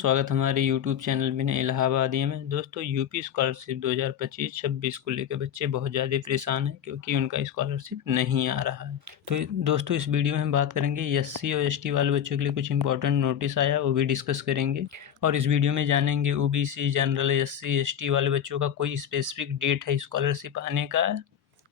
स्वागत हमारे YouTube channel बिना इलाहाबादिया में। दोस्तों यूपी स्कॉलरशिप 2025-26 को लेकर बच्चे बहुत ज़्यादा परेशान हैं क्योंकि उनका स्कॉलरशिप नहीं आ रहा है। तो दोस्तों इस वीडियो में हम बात करेंगे एससी और एसटी वाले बच्चों के लिए कुछ इंपॉर्टेंट नोटिस आया वो भी डिस्कस करेंगे। और इस वीडियो में जानेंगे ओबीसी, जनरल, एससी, एसटी वाले बच्चों का कोई स्पेसिफिक डेट है स्कॉलरशिप आने का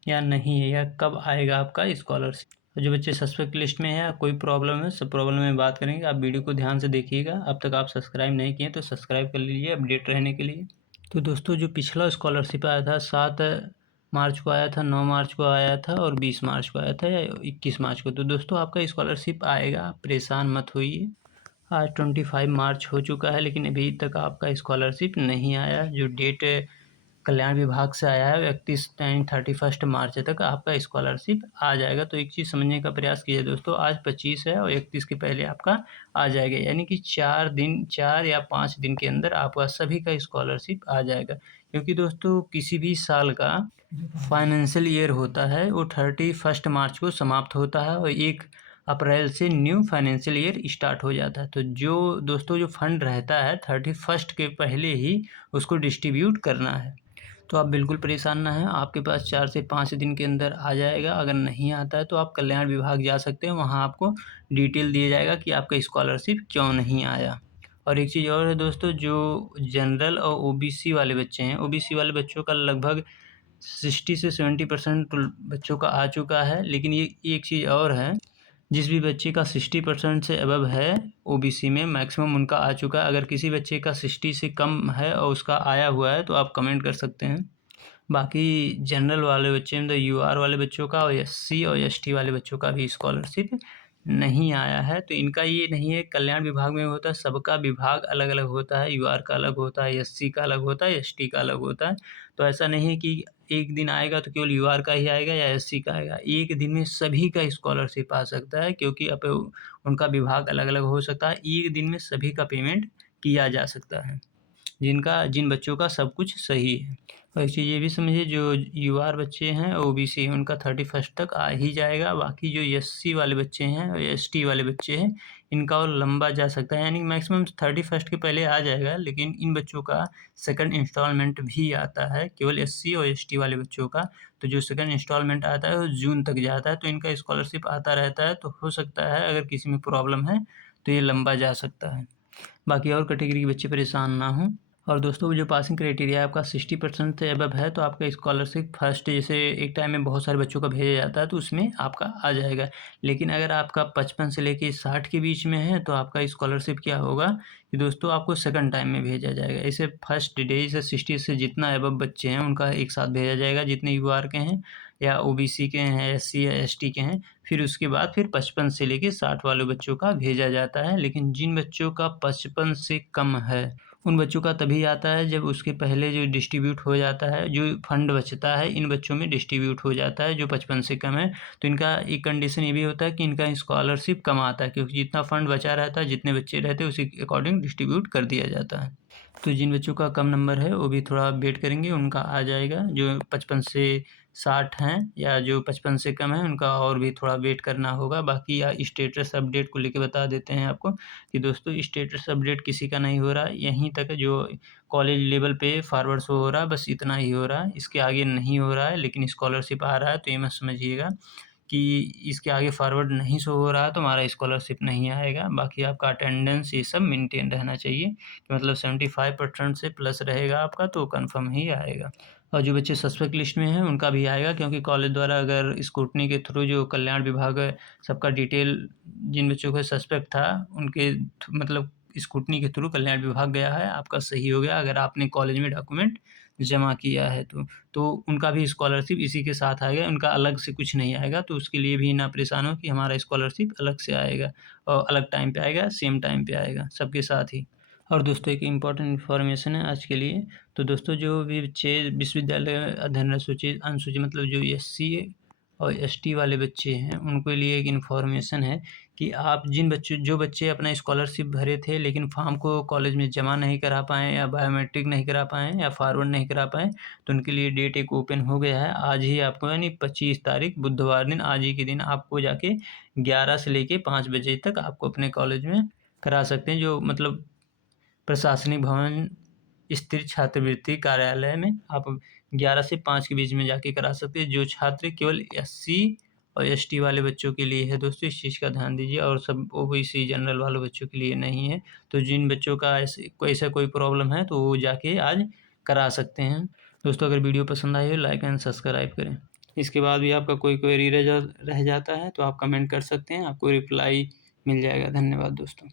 या नहीं है, या कब आएगा आपका स्कॉलरशिप। जो बच्चे सस्पेक्ट लिस्ट में है, कोई प्रॉब्लम है, सब प्रॉब्लम में बात करेंगे। आप वीडियो को ध्यान से देखिएगा। अब तक आप सब्सक्राइब नहीं किए तो सब्सक्राइब कर लीजिए अपडेट रहने के लिए। तो दोस्तों जो पिछला स्कॉलरशिप आया था 7 मार्च को आया था, 9 मार्च को आया था और 20 मार्च को आया था या 21 मार्च को। तो दोस्तों आपका स्कॉलरशिप आएगा, आप परेशान मत होइए। आज 25 मार्च हो चुका है लेकिन अभी तक आपका स्कॉलरशिप नहीं आया। जो डेट कल्याण विभाग से आया है 31 मार्च तक आपका स्कॉलरशिप आ जाएगा। तो एक चीज़ समझने का प्रयास कीजिए दोस्तों, आज 25 है और 31 के पहले आपका आ जाएगा, यानी कि 4 या 5 दिन के अंदर आपका सभी का स्कॉलरशिप आ जाएगा। क्योंकि दोस्तों किसी भी साल का फाइनेंशियल ईयर होता है वो 31 मार्च को समाप्त होता है और 1 अप्रैल से न्यू फाइनेंशियल ईयर स्टार्ट हो जाता है। तो जो दोस्तों जो फंड रहता है 31 के पहले ही उसको डिस्ट्रीब्यूट करना है। तो आप बिल्कुल परेशान ना हैं, आपके पास 4 से 5 दिन के अंदर आ जाएगा। अगर नहीं आता है तो आप कल्याण विभाग जा सकते हैं, वहाँ आपको डिटेल दिया जाएगा कि आपका स्कॉलरशिप क्यों नहीं आया। और एक चीज़ और है दोस्तों, जो जनरल और ओबीसी वाले बच्चे हैं, ओबीसी वाले बच्चों का लगभग 60 से 70% बच्चों का आ चुका है। लेकिन ये एक चीज़ और है, जिस भी बच्चे का 60% से अबव है ओबीसी में, मैक्सिमम उनका आ चुका है। अगर किसी बच्चे का 60 से कम है और उसका आया हुआ है तो आप कमेंट कर सकते हैं। बाकी जनरल वाले बच्चे मतलब यूआर वाले बच्चों का और एससी और एसटी वाले बच्चों का भी स्कॉलरशिप नहीं आया है। तो इनका ये नहीं है कल्याण विभाग में होता है, सबका विभाग अलग अलग होता है। यूआर का अलग होता है, एससी का अलग होता है, एसटी का अलग होता है। तो ऐसा नहीं है कि एक दिन आएगा तो केवल यूआर का ही आएगा या एससी का आएगा। एक दिन में सभी का स्कॉलरशिप आ सकता है, क्योंकि अब उनका विभाग अलग अलग हो सकता है। एक दिन में सभी का पेमेंट किया जा सकता है जिन बच्चों का सब कुछ सही है। और एक चीज़ ये भी समझिए, जो यूआर बच्चे हैं ओबीसी उनका 31 तक आ ही जाएगा। बाकी जो एससी वाले बच्चे हैं और एसटी वाले बच्चे हैं इनका और लंबा जा सकता है, यानी मैक्सिमम 31 के पहले आ जाएगा। लेकिन इन बच्चों का सेकंड इंस्टॉलमेंट भी आता है, केवल एससी और एसटी वाले बच्चों का। तो जो सेकंड इंस्टॉलमेंट आता है वो जून तक जाता है। तो इनका स्कॉलरशिप आता रहता है। तो हो सकता है अगर किसी में प्रॉब्लम है तो ये लंबा जा सकता है। बाकी और कैटेगरी के बच्चे परेशान ना हों। और दोस्तों जो पासिंग क्राइटेरिया है आपका 60% से अबव है तो आपका स्कॉलरशिप फर्स्ट, जैसे एक टाइम में बहुत सारे बच्चों का भेजा जाता है तो उसमें आपका आ जाएगा। लेकिन अगर आपका 55 से लेके 60 के बीच में है तो आपका स्कॉलरशिप क्या होगा कि दोस्तों आपको सेकंड टाइम में भेजा जाएगा। इसे फर्स्ट डे से 60 से जितना अबव बच्चे हैं उनका एक साथ भेजा जाएगा, जितने यूआर के हैं या ओबीसी के हैं, एससी या एसटी के हैं। फिर उसके बाद फिर 55 से लेके 60 वाले बच्चों का भेजा जाता है। लेकिन जिन बच्चों का 55 से कम है उन बच्चों का तभी आता है जब उसके पहले जो डिस्ट्रीब्यूट हो जाता है, जो फंड बचता है इन बच्चों में डिस्ट्रीब्यूट हो जाता है जो 55 से कम है। तो इनका एक कंडीशन ये भी होता है कि इनका स्कॉलरशिप कम आता है, क्योंकि जितना फंड बचा रहता है, जितने बच्चे रहते हैं उसी के अकॉर्डिंग डिस्ट्रीब्यूट कर दिया जाता है। तो जिन बच्चों का कम नंबर है वो भी थोड़ा वेट करेंगे, उनका आ जाएगा। जो 55 से 60 हैं या जो 55 से कम है उनका और भी थोड़ा वेट करना होगा। बाकी स्टेटस अपडेट को लेके बता देते हैं आपको कि दोस्तों स्टेटस अपडेट किसी का नहीं हो रहा, यहीं तक जो कॉलेज लेवल पे फॉरवर्ड शो हो रहा है, बस इतना ही हो रहा है, इसके आगे नहीं हो रहा है। लेकिन स्कॉलरशिप आ रहा है तो ये मत समझिएगा कि इसके आगे फॉरवर्ड नहीं शो हो रहा है तो हमारा स्कॉलरशिप नहीं आएगा। बाकी आपका अटेंडेंस ये सब मेंटेन रहना चाहिए कि मतलब 75% से प्लस रहेगा आपका तो कन्फर्म ही आएगा। और जो बच्चे सस्पेक्ट लिस्ट में हैं उनका भी आएगा, क्योंकि कॉलेज द्वारा अगर स्क्रूटनी के थ्रू जो कल्याण विभाग सबका डिटेल, जिन बच्चों का सस्पेक्ट था उनके मतलब स्क्रूटनी के थ्रू कल्याण विभाग गया है, आपका सही हो गया अगर आपने कॉलेज में डॉक्यूमेंट जमा किया है तो उनका भी स्कॉलरशिप इसी के साथ आएगा, उनका अलग से कुछ नहीं आएगा। तो उसके लिए भी ना परेशान हो कि हमारा स्कॉलरशिप अलग से आएगा और अलग टाइम पे आएगा, सेम टाइम पे आएगा सबके साथ ही। और दोस्तों एक इम्पॉर्टेंट इन्फॉर्मेशन है आज के लिए। तो दोस्तों जो भी बच्चे विश्वविद्यालय अध्ययन अनुसूची मतलब जो एससी और एसटी वाले बच्चे हैं उनके लिए एक इन्फॉर्मेशन है कि आप जो बच्चे अपना स्कॉलरशिप भरे थे लेकिन फॉर्म को कॉलेज में जमा नहीं करा पाएँ या बायोमेट्रिक नहीं करा पाएँ या फॉरवर्ड नहीं करा पाएँ, तो उनके लिए डेट एक ओपन हो गया है। आज ही आपको, यानी 25 तारीख बुधवार दिन, आज ही के दिन आपको जाके 11 से लेके 5 बजे तक आपको अपने कॉलेज में करा सकते हैं। जो मतलब प्रशासनिक भवन स्थित छात्रवृत्ति कार्यालय में आप 11 से 5 के बीच में जाके करा सकते हैं। जो छात्र केवल SC और ST वाले बच्चों के लिए है दोस्तों, इस चीज़ का ध्यान दीजिए, और सब OBC जनरल वाले बच्चों के लिए नहीं है। तो जिन बच्चों का ऐसा कोई प्रॉब्लम है तो वो जाके आज करा सकते हैं। दोस्तों अगर वीडियो पसंद आई हो लाइक एंड सब्सक्राइब करें। इसके बाद भी आपका कोई क्वेरी रह जाता है तो आप कमेंट कर सकते हैं, आपको रिप्लाई मिल जाएगा। धन्यवाद दोस्तों।